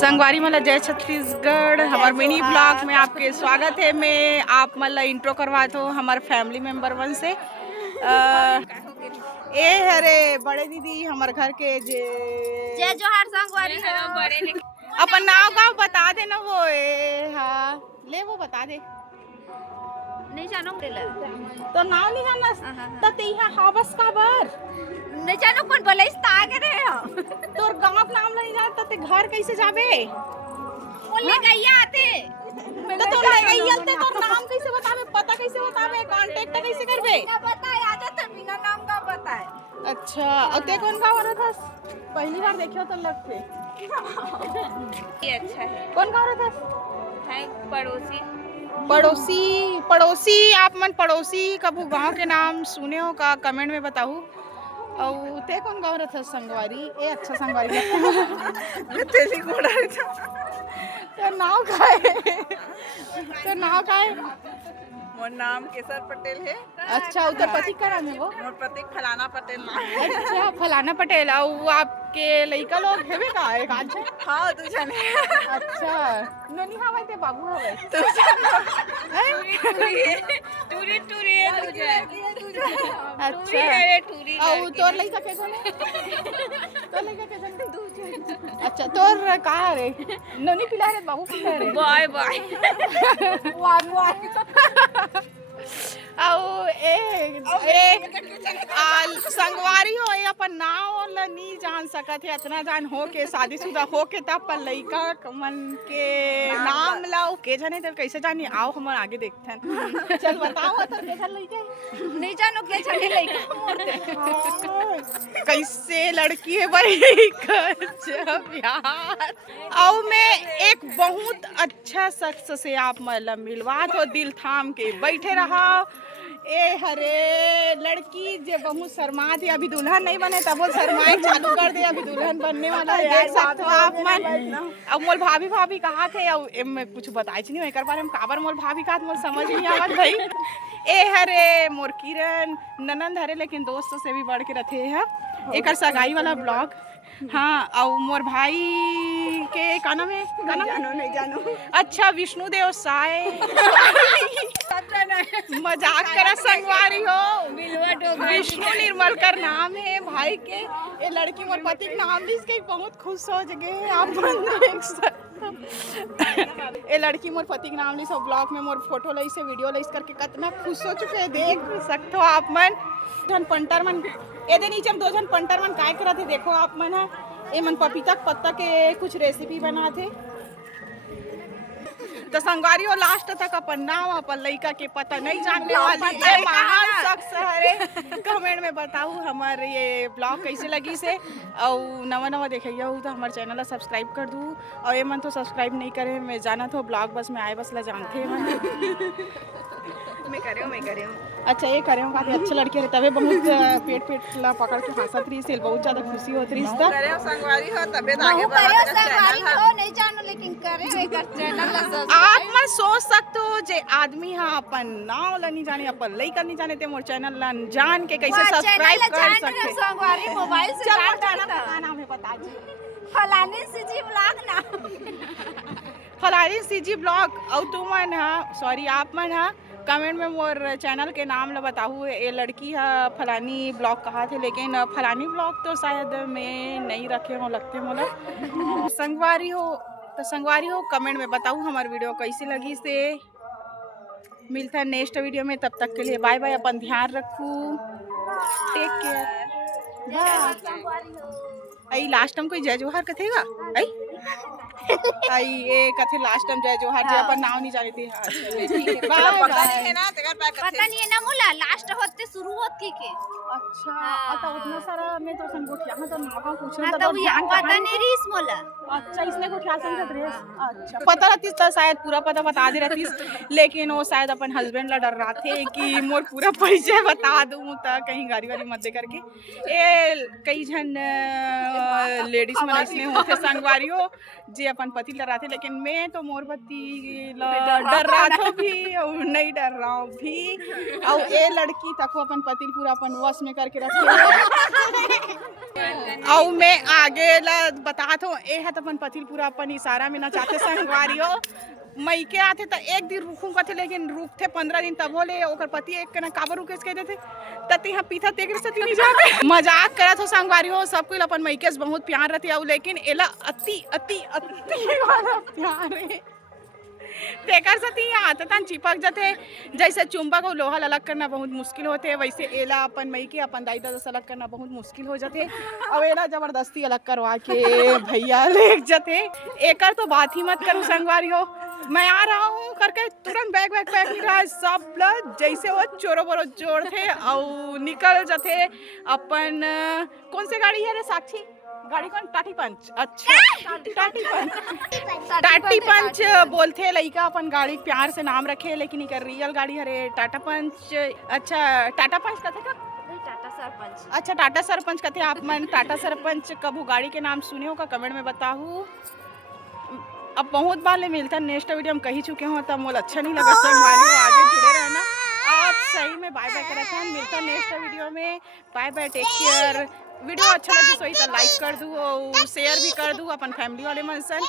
संगवारी मतलब जय छत्तीसगढ़ हमार मिनी ब्लॉग में आपके स्वागत है। मैं आप मतलब इंट्रो करवा दो हमारे फैमिली मेंबर वन से। ए हरे बड़े दीदी हमारे घर के जय जोहार संगवारी बड़े अपन नाम का बता दे ना वो हाँ ले वो बता दे नहीं जानो तो नाम नहीं जानना तो तेहा हावस का बार नहीं जानो कौन बोले इस तागे रे हो तोर गांव का नाम नहीं जानता ते घर कैसे जाबे बोले गैया आते तो तोर ले गई ते तोर नाम कैसे बतावे पता कैसे बतावे कांटेक्ट कैसे करबे क्या पता याद है तो बिना नाम का पता है। अच्छा और ते कौन गाँव रहा था पहली बार देखियो तो लगते ये अच्छा है। कौन गाँव रहा था है पड़ोसी पड़ोसी पड़ोसी आप मन पड़ोसी कबू गांव के नाम सुने हो का कमेंट में बताओ। और ते कौन गाँव रहा था संगवारी ए अच्छा संगवारी तेली कोड़ा तो नाम का है तो नाम का है मोर नाम केसर पटेल है। अच्छा उत्तर प्रतीक का नाम है वो मोर प्रतीक फलाना पटेल नाम है। अच्छा फलाना पटेल और वो आपके लड़का लोग हेवे का एक आज हाँ तू जाने अच्छा नोनी हवाई ते बाबू हवाई तू टूरी टूरी है तुझे अच्छा टूरी और तोर लड़का कैसा है तोर लड़का कैसा अच्छा तोर कहाँ रे नोनी पिला रे बाबू पिला रे बाय बाय वन वन आओ ए संगवारी हो ये अपन नाव ला नहीं जान सकत है इतना जान हो के शादीशुदा हो के तब पर लइका मन के नाम लाओ के जाने तो कैसे जानी आओ हम आगे देखते हैं चल बताओ तो कैसा लइका नहीं जानो क्या चले लइका कैसे लड़की है भाई गजब यार। और मैं एक बहुत अच्छा शख्स से आप मतलब मिलवा दो दिल थाम के बैठे रहा ए हरे लड़की जे बहुत शर्मा थी अभी दुल्हन नहीं बने तब वो शर्माए चालू कर दे अभी दुल्हन बनने वाला है देख सकते हो आप मन। अब मोल भाभी भाभी कहा थे और मैं कुछ बताई नहीं एक बार हम काबर मोल भाभी कहा मोल समझ नहीं आवत भाई ए हरे मोर किरण ननंद हरे लेकिन दोस्त से भी बढ़ के रखे है एक सगाई वाला ब्लॉग। हाँ और मोर भाई के का नाम है नहीं जानो अच्छा विष्णुदेव साय मजाक करा संगवारी हो विष्णु निर्मल कर नाम है भाई के ये लड़की मोर पति के नाम ली इसके बहुत खुश हो गए आप देख सकते ये लड़की मोर पति के नाम ली सब ब्लॉग में मोर फोटो ली से वीडियो ली करके कितना खुश हो चुके हैं देख सकते हो आप मन जन पंटर मन ए दे नीचे दो जन पंटर मन काय करा थे देखो आप मन है ए मन पपीता के पत्ता के कुछ रेसिपी बना थे तो संगवारी और लास्ट तक अपन नाम अपन लड़का के पता नहीं जानने वाली ये महान शख्स है कमेंट में बताओ हमारे ये ब्लॉग कैसे लगी से और नवा नवा देखिए हो तो हमारे चैनल सब्सक्राइब कर दूँ और ये मन तो सब्सक्राइब नहीं करे मैं जाना तो ब्लॉग बस में आए बस ला जानते हैं मैं करे हूँ अच्छा ये करे हूँ काफी अच्छे लड़के रहते तबे बहुत पेट ला पकड़ के हंसत रही से बहुत ज्यादा खुशी होती रही था करे संगवारी हो तबे आगे करो बढ़ा संगवारी चैनल हो नहीं जानो लेकिन करे कर चैनल आप मन सोच सकते हो जे आदमी हाँ अपन नाम ला नहीं जाने अपन लइका नहीं जाने ते मोर चैनल ला जान के कैसे सब्सक्राइब कर सकते संगवारी मोबाइल से चलो जान चैनल सकता का नाम है बता जी फलाने से जी ब्लॉग ना फलानी सीजी ब्लॉग और तुम मन हाँ सॉरी आप मन हाँ कमेंट में मोर चैनल के नाम ला बताऊँ ये लड़की है फलानी ब्लॉग कहा थे लेकिन फलानी ब्लॉग तो शायद मैं नहीं रखे हो लगते मोला संगवारी हो तो संगवारी हो कमेंट में बताऊँ हमारी वीडियो कैसी लगी से मिलता है नेक्स्ट वीडियो में तब तक के लिए बाय बाय अपन ध्यान रखूँ टेक केयर बाय। आई लास्ट टाइम कोई जय जोहार कथेगा आई ये कथे लास्ट टाइम जय जोहार जे अपन नाम नहीं जानी थी ठीक है बाय पता नहीं है ना तेरा पता नहीं है ना मुला लास्ट होते शुरू होती के अच्छा आता उतना सारा मैं तो संगोठिया में तो नाम पूछना हाँ था तो ये पता नहीं रीस मोला अच्छा इसने को क्या समझत रे अच्छा पता रहती तो शायद पूरा पता बता दे रहती लेकिन वो शायद अपन हस्बैंड ला डर रहा थे कि मोर पूरा परिचय बता दूं तो कहीं गाड़ी वाली मत दे करके ए कई जन लेडीज में इसने होते संगवारी हो जे अपन पति डर रहा थे लेकिन मैं तो मोर पति डर रहा था भी और नहीं डर रहा हूँ भी और ये लड़की तक अपन पति पूरा अपन वश में करके रखे और मैं आगे ला बतात हूँ ए है अपन पतिल पूरा अपन इशारा में नचाते संगवारी हो मई के आते तो एक दिन रुकूं कथे लेकिन रुकते 15 दिन तब बोले ओकर पति एक के ना काबर रुके कह देते तती यहाँ पीथा तेकर सती नहीं जाते मजाक करत हो संगवारी हो सब कोई अपन मई के बहुत प्यार रहते और लेकिन एला अति अति अति वाला प्यार है तेकर सती आते तन चिपक जाते जैसे चुंबक और लोहा अलग करना बहुत मुश्किल होते वैसे एला अपन मई के अपन दाई दादा से अलग करना बहुत मुश्किल हो जाते और एला जबरदस्ती अलग करवा के भैया ले जाते एकर तो बात ही मत करो संगवारी हो मैं आ रहा हूँ करके तुरंत बैग बैग पैक नहीं रहा सब लोग जैसे वो चोरो बोरो जोड़ थे और निकल जाते अपन कौन सी गाड़ी है रे साक्षी गाड़ी कौन टाटी पंच अच्छा टाटी पंच बोलते लइका अपन गाड़ी प्यार से नाम रखे लेकिन इकर रियल गाड़ी हरे टाटा पंच अच्छा टाटा पंच कथे का टाटा सरपंच अच्छा टाटा सरपंच कथे आप मन टाटा सरपंच कबू गाड़ी के नाम सुने हो का कमेंट में बताओ अब बहुत बार ले मिलता नेक्स्ट वीडियो हम कही चुके हो तब मोल अच्छा नहीं लगा संगवारी आगे जुड़े रहना आप सही में बाय बाय करते हैं मिलता नेक्स्ट वीडियो में bye bye take care video अच्छा लगे तो लाइक कर दो और शेयर भी कर दो अपन फैमिली वाले मन सन